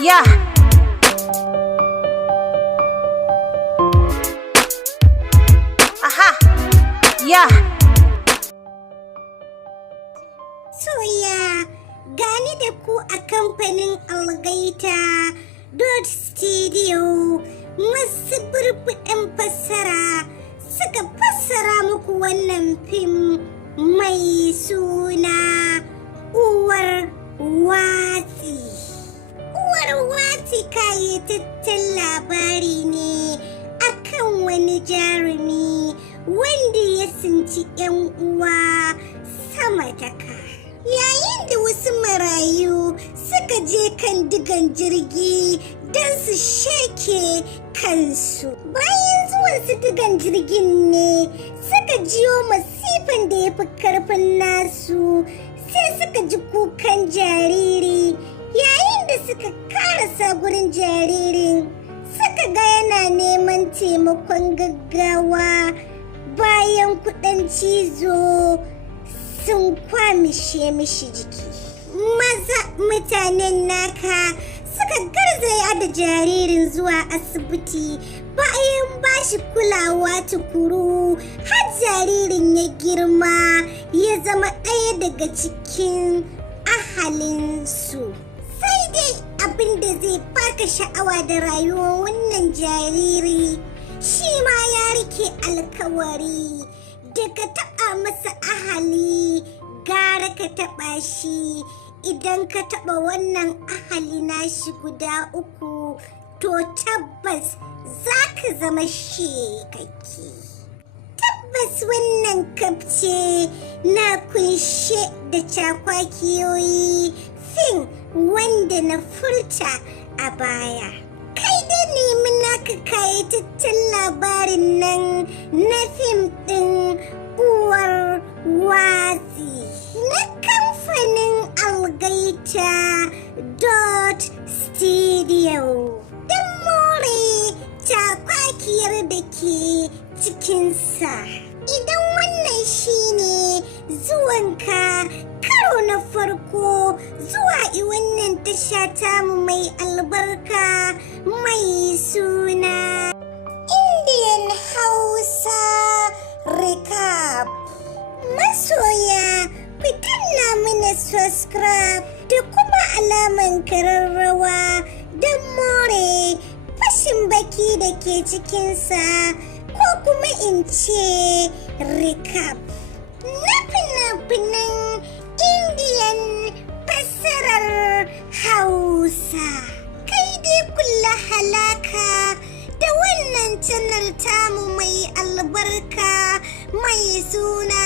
Yeah. Aha. Yeah. Soya gani da ku a kamfanin algaita stodio masu burbuɗin fassara suka fassara muku wannan fim mai suna uwar wasi. Uwar wasi kayataccen labari ne akan wani jarumi wanda ya tsinci 'yan uwa sama da ka. Yayin da wasu marayu suka je kan digan jirgi don su sheke kansu. Bayan zuwan su digan jirgin ne suka jiyo masifan da ya fi karfin nasu, sai suka ji kukan jariri. Yayin da suka karasa gurin jaririn suka ga yana neman taimakon gaggawa, bayan kuɗin cizo sun kwamishe mishi jiki. Maza mutanen naka suka garzaya da jaririn zuwa asibiti, bayan bashi kulawa tukuru har jaririn ya girma ya zama ɗaya daga cikin ahalinsu. Sai dai abin da zai baka sha'awa da rayuwar wannan jariri, shi ma ya rike alkawari. Daga taɓa masa ahali gara ka taɓa shi. Idan ka taɓa wannan ahali nashi guda 3, to tabbas za ka zama shekaki. Tabbas wannan kafce na kunshe da cakwakiyoyi fin wanda na furta a baya. Kai da nemi naka kayataccen labarin nan na fim ɗin uwar wasi na kamfanin algaita stodio don more cakwakiyar da ke cikinsa. Idan wannan shine zuwanka karo na farko zuwa wannan tasha tamu mai albarka mai suna Indian Hausa Reacap. Masoya, ku danna mana subscribe da kuma alaman kararrawa don more fashin baki da ke cikinsa, ko kuma in ce recap na fina-finan Indian fassarar Hausa. Kai dai kulla halaka da wannan channel tamu mai albarka mai suna